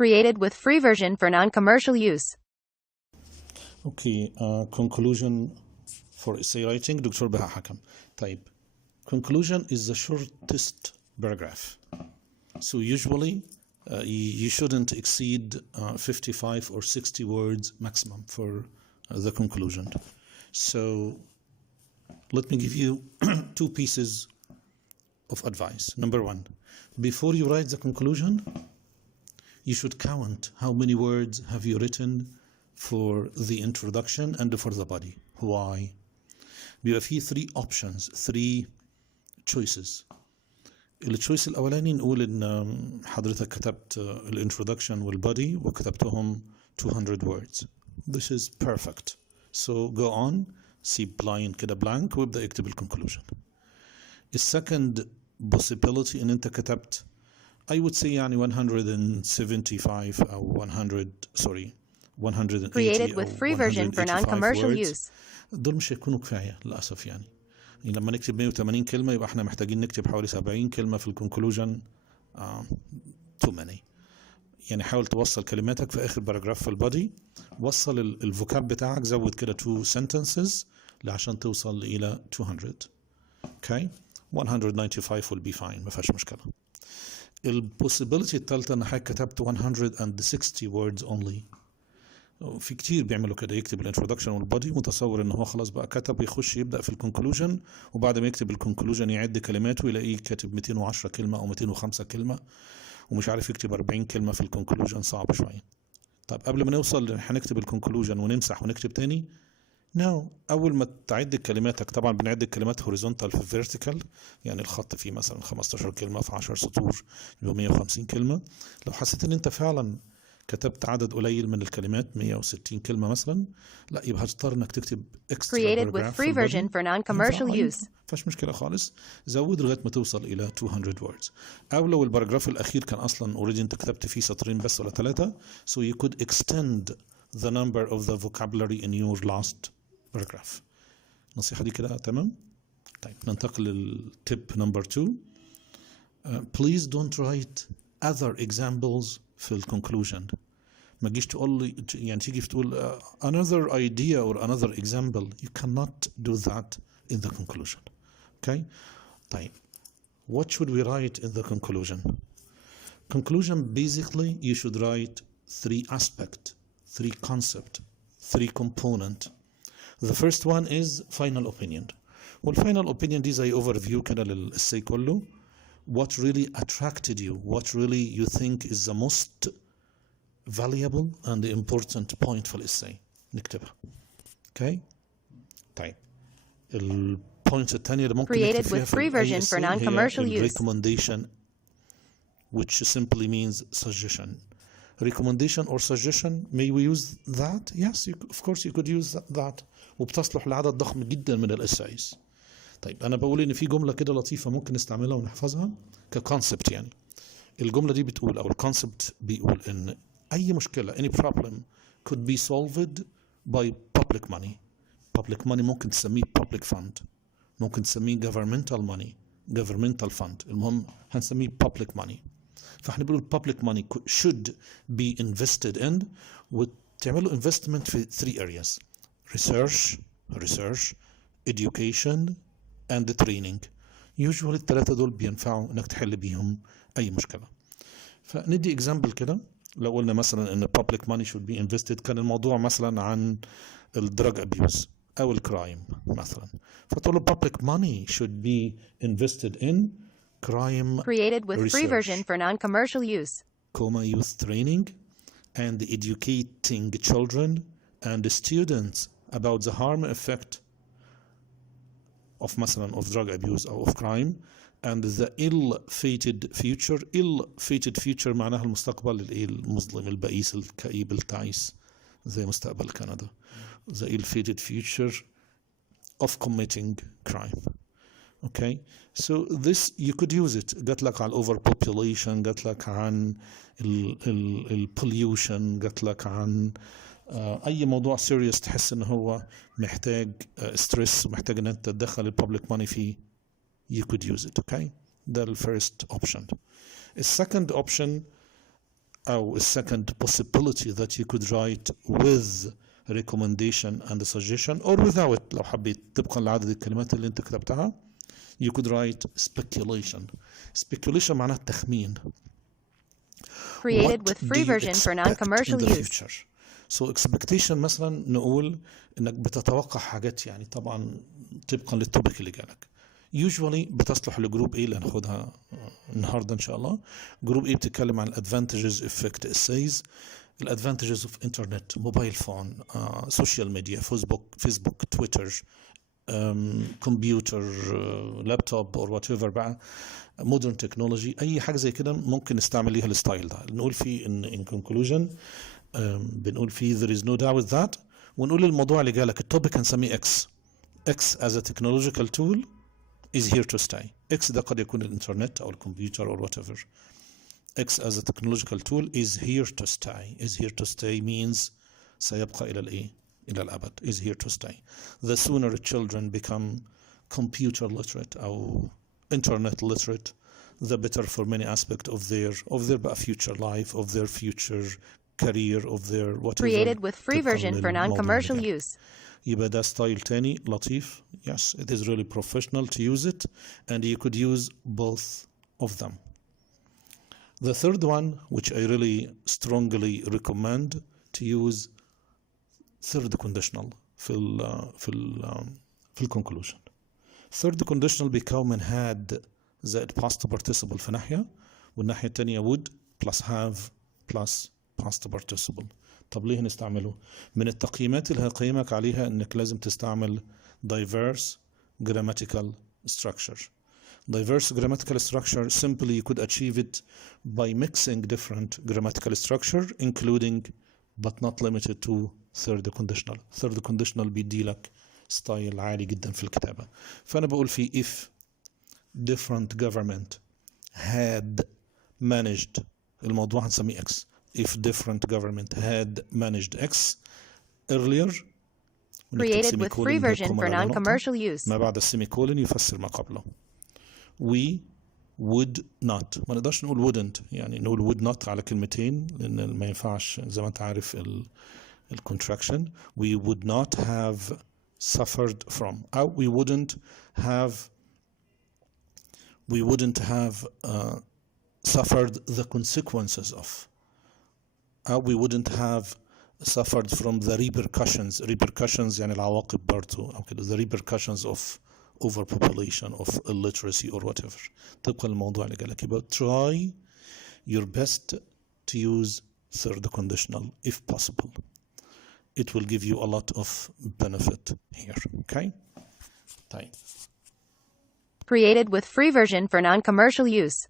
Created with free version for non-commercial use. Okay, conclusion for essay writing دكتور بهاء حكم. طيب, conclusion is the shortest paragraph. So usually you shouldn't exceed 55 or 60 words maximum for the conclusion. So let me give you two pieces of advice. Number one, before you write the conclusion, you should count how many words have you written for the introduction and for the body. Why? بيبقى فيه three options, three choices. التشويس الأولاني نقول إن حضرتك كتبت الانترودكشن والبادي وكتبتهم 200 words. This is perfect. So go on, سيب line كده blank وابدأ اكتب الكونكلوجن. السكند possibility إن أنت كتبت I would say يعني 175 أو 180 Created with free version for non-commercial use. دول مش هيكونوا كفاية للأسف يعني لما نكتب 180 كلمة يبقى احنا محتاجين نكتب حوالي 70 كلمة في الكونكلوجن. too many. يعني حاول توصل كلماتك في آخر باراجراف في البادي، وصل الفوكاب بتاعك، زود كده 2 sentences عشان توصل إلى 200. Okay, 195 will be fine، ما فيهاش مشكلة. البوسيبيليتي الثالثة إن حضرتك كتبت 160 words only. في كتير بيعملوا كده، يكتب الانترودكشن والبادي متصور ان هو خلاص بقى كتب، يخش يبدا في الكونكلوجن، وبعد ما يكتب الكونكلوجن يعد كلماته يلاقيه كاتب 210 كلمه او 205 كلمه ومش عارف يكتب 40 كلمه في الكونكلوجن. صعب شويه. طب قبل ما نوصل هنكتب الكونكلوجن ونمسح ونكتب تاني؟ نو. اول ما تعد كلماتك، طبعا بنعد الكلمات هوريزونتال في فيرتيكال، يعني الخط فيه مثلا 15 كلمه في 10 سطور يبقى 150 كلمه. لو حسيت ان انت فعلا كتبت عدد قليل من الكلمات 160 كلمة مثلا، لا يبقى هتضطر انك تكتب extra Created with paragraph free version for non-commercial use. فاش مشكلة خالص، زود لغاية ما توصل إلى 200 words. أو لو الباراجراف الأخير كان أصلا already أنت كتبت فيه سطرين بس ولا 3، so you could extend the number of the vocabulary in your last paragraph. النصيحة دي كده تمام؟ طيب ننتقل للتip number 2. Please don't write other examples في الكونكلوجن. ما تجيش تقول لي يعني تيجي تقول another idea or another example. You cannot do that in the conclusion. Okay? طيب, what should we write in the conclusion? Conclusion, basically you should write 3 aspects, 3 concepts, 3 components. The first one is final opinion. والفاينل opinion دي زي overview كده للإساي كله. What really attracted you? What really you think is the most valuable and important point في الإساي نكتبها. Okay? طيب, البوينت الثانية اللي ممكن نكتب فيها في الأي إساي هي recommendation, which simply means suggestion. Recommendation or suggestion, may we use that? Yes, of course you could use that. وبتصلح لعدد ضخم جدا من الإسايز. طيب أنا بقول إن في جملة كده لطيفة ممكن نستعملها ونحفظها كconcept. يعني الجملة دي بتقول أو الconcept بيقول إن أي مشكلة any problem could be solved by public money. public money ممكن تسميه public fund، ممكن تسميه governmental money، governmental fund، المهم هنسميه public money. فاحنا بنقول public money should be invested in، وتعملوا investment في 3 areas: research, education and training. usually الثلاثة دول بينفعوا انك تحل بيهم اي مشكلة. فندي example كده. لو قلنا مثلا ان public money should be invested، كان الموضوع مثلا عن الدراج abuse او الكرايم مثلا، فتقول public money should be invested in crime created with research, free version for non-commercial use, youth training, and educating children and students about the harm effect of مثلا of drug abuse or of crime and the ill-fated future. ill-fated future معناها المستقبل المظلم البئيس الكئيب التعيس زي مستقبل كندا. the ill-fated future of committing crime. Okay, so this you could use it. قالت لك على overpopulation، قالت لك عن pollution، قالت لك عن اي موضوع serious تحس ان هو محتاج stress ومحتاج ان انت تدخل public money فيه. you could use it. Okay, ده first option. The second option أو second possibility that you could write with recommendation and suggestion or without. لو حبيت طبقا لعدد الكلمات اللي انت كتبتها you could write speculation. Speculation معناها التخمين. Created What with free do you version for expect non-commercial in the use. future? So expectation مثلا نقول انك بتتوقع حاجات، يعني طبعا طبقا للتوبيك اللي جالك. usually بتصلح لجروب A اللي هناخدها النهارده ان شاء الله. جروب A بتتكلم عن advantages effect essays، الادفانتجز اوف انترنت، موبايل فون، سوشيال ميديا، فيسبوك، تويتر، كمبيوتر، لابتوب اور وات ايفر بقى، مودرن تكنولوجي، اي حاجه زي كده ممكن نستعمل ليها الستايل ده. نقول فيه ان conclusion بنقول فيه there is no doubt with that، ونقول الموضوع اللي جالك التوبيك هنسميه X. X as a technological tool is here to stay. X ده قد يكون الانترنت او الكمبيوتر or whatever. X as a technological tool is here to stay. Is here to stay means سيبقى إلى الإيه؟ إلى الأبد. Is here to stay. The sooner children become computer literate أو internet literate, the better for many aspects of their future life, of their future career, of their whatever. Created with free version for non-commercial use. يبقى ده ستايل تاني لطيف. Yes, it is really professional to use it, and you could use both of them. The third one, which I really strongly recommend to use, third conditional في conclusion. Third conditional بيكون من had زائد past participle في ناحية، والناحية التانية would plus have plus past participle. طب ليه هنستعمله؟ من التقييمات اللي هقيمك عليها انك لازم تستعمل diverse grammatical structure. Diverse grammatical structure, simply you could achieve it by mixing different grammatical structure, including but not limited to third conditional. Third conditional بيديلك ستايل عالي جدا في الكتابة. فأنا بقول في if different government had managed، الموضوع هنسميه X. If different government had managed X earlier. Created with free version for non-commercial use. ما بعد السيميكولن يفسر ما قبله. We would not، ما نقدرش نقول wouldn't، يعني نقول would not على كلمتين لأن ما ينفعش زي ما أنت عارف contraction. We would not have suffered from، أو we wouldn't have suffered the consequences of، أو we wouldn't have suffered from the repercussions يعني العواقب برضو أو كده، the repercussions of overpopulation, of illiteracy or whatever. طبقا للموضوع اللي جالك. يبقى try your best to use third conditional if possible. It will give you a lot of benefit here. Okay? طيب. Created with free version for non-commercial use.